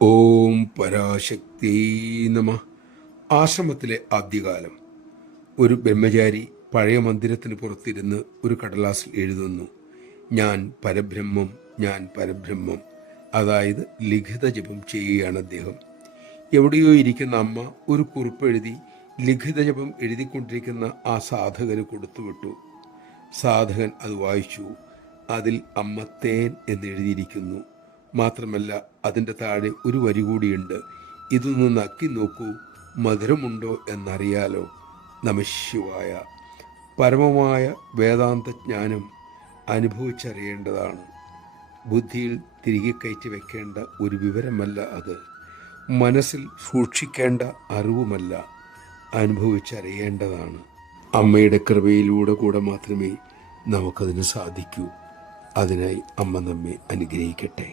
ഓം പരാശക്തി നമ. ആശ്രമത്തിലെ ആദ്യകാലം. ഒരു ബ്രഹ്മചാരി പഴയ മന്ദിരത്തിന് പുറത്തിരുന്ന് ഒരു കടലാസിൽ എഴുതുന്നു, ഞാൻ പരബ്രഹ്മം, ഞാൻ പരബ്രഹ്മം. അതായത് ലിഖിത ജപം ചെയ്യുകയാണ് അദ്ദേഹം. എവിടെയോ ഇരിക്കുന്ന അമ്മ ഒരു കുറിപ്പ് എഴുതി ലിഖിത ജപം എഴുതിക്കൊണ്ടിരിക്കുന്ന ആ സാധകന് കൊടുത്തുവിട്ടു. സാധകൻ അത് വായിച്ചു. അതിൽ അമ്മ തേൻ എന്നെഴുതിയിരിക്കുന്നു. മാത്രമല്ല അതിൻ്റെ താഴെ ഒരു വരി കൂടിയുണ്ട്, ഇതൊന്ന് നക്കി നോക്കൂ, മധുരമുണ്ടോ എന്നറിയാലോ. നമഃശിവായ. പരമമായ വേദാന്ത ജ്ഞാനം അനുഭവിച്ചറിയേണ്ടതാണ്. ബുദ്ധിയിൽ തിരികെ കയറ്റി വെക്കേണ്ട ഒരു വിവരമല്ല അത്. മനസ്സിൽ സൂക്ഷിക്കേണ്ട അറിവുമല്ല, അനുഭവിച്ചറിയേണ്ടതാണ്. അമ്മയുടെ കൃപയിലൂടെ കൂടെ മാത്രമേ നമുക്കതിന് സാധിക്കൂ. അതിനായി അമ്മ നമ്മെ അനുഗ്രഹിക്കട്ടെ.